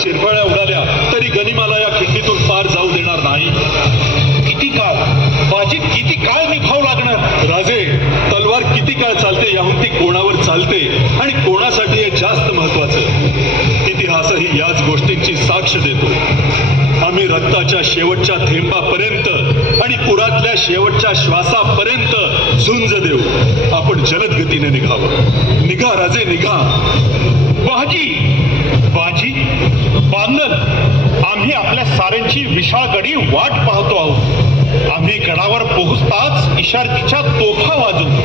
शिरफळ्या उडाल्या तरी गनिमाला या खिंडीतून पार जाऊ देणार नाही. किती काळ? बाजी किती काळ निभावू लागणार? राजे तलवार किती काळ चालते याहून ती कोणावर चालते? आणि कोणासाठी हे जास्त महत्वाचं? इतिहासही याच गोष्टींची साक्ष देतो. आम्ही रक्ताच्या शेवटच्या थेंबापर्यंत आणि पुरातल्या शेवटच्या श्वासापर्यंत झुंज देऊ. आपण जलद गतीने निघावं. निघा राजे निघा. बाजी बाजी बांधल आम्ही आपल्या साऱ्यांची विशाळ गडी वाट पाहतो आहोत. आम्ही गडावर पोहोचताच इशारतीच्या तोफा वाजून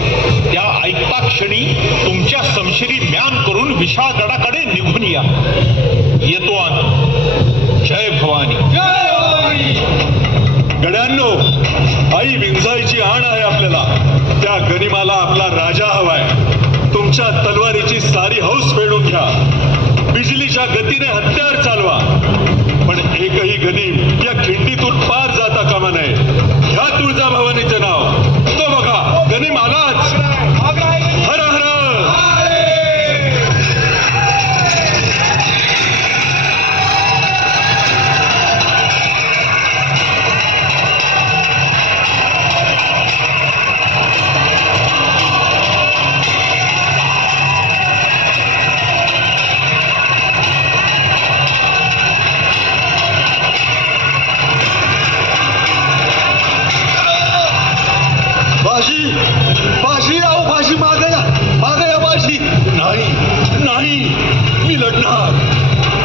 त्या ऐकता क्षणी तुमच्या समशिरी म्यान करून विशाळ गडाकडे निघून या. येतो आम्ही. जय भवानी. गड्यांनो आई विंजायची आण आहे आपल्याला. त्या गनिमाला आपला राजा हवाय. तुमच्या तलवारीची सारी हौस फेडून घ्या. बिजलीच्या गतीने हत्यार चालवा. पण एकही गनीम या खिंडीतून पार जात बाशी राहू बाशी मागे या मागे या बाशी नाही नाही मी लढणार.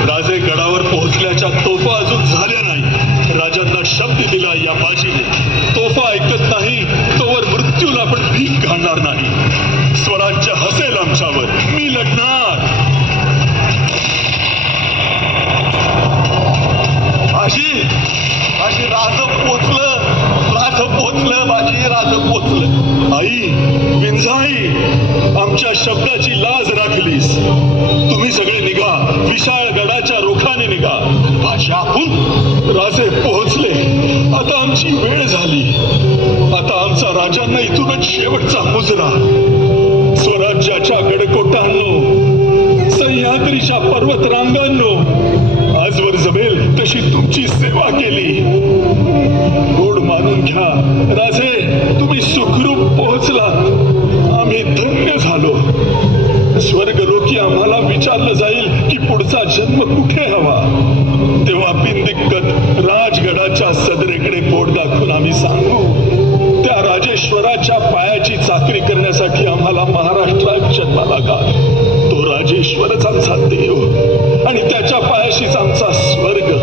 राजे गडावर पोहोचल्याच्या तोफा अजून झाल्या नाही. राजांना शब्द दिला या बाजीने तोफा ऐकत नाही तोवर मृत्यूला पण भीक घालणार नाही. स्वराज्य हसेल आमच्यावर. मी लढणार. बाशी बाशी राज पोचलं. राज पोचलं बाजी राज पोचलं. विंझाई आमच्या शब्दाची लाज राखलीस. तुम्ही सगळे निघा. विशाळ गडाच्या रोखाने निघा. बाजी आपण राजे पोहोचले. आता आमची वेळ झाली. आता आमचा राजांना इथूनच शेवटचा मुजरा. स्वराज्याच्या गडकोटांनो सह्याद्रीच्या पर्वत रांगांनो आजवर जमेल तशी तुमची सेवा केली. गोड मानून घ्या. राजे तुम्ही सुखरू कुठे हवा? तेव्हा बिनदिक्कत राजगडाच्या सदरेकडे बोट दाखवून आम्ही सांगू त्या राजेश्वराच्या पायाची चाकरी करण्यासाठी आम्हाला महाराष्ट्रात जन्माला का तो राजेश्वरच आमचा देव आणि त्याच्या पायाशीच आमचा स्वर्ग.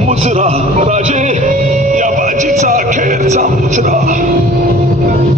मुजरा राजे या बाजीचा अखेरचा मुजरा.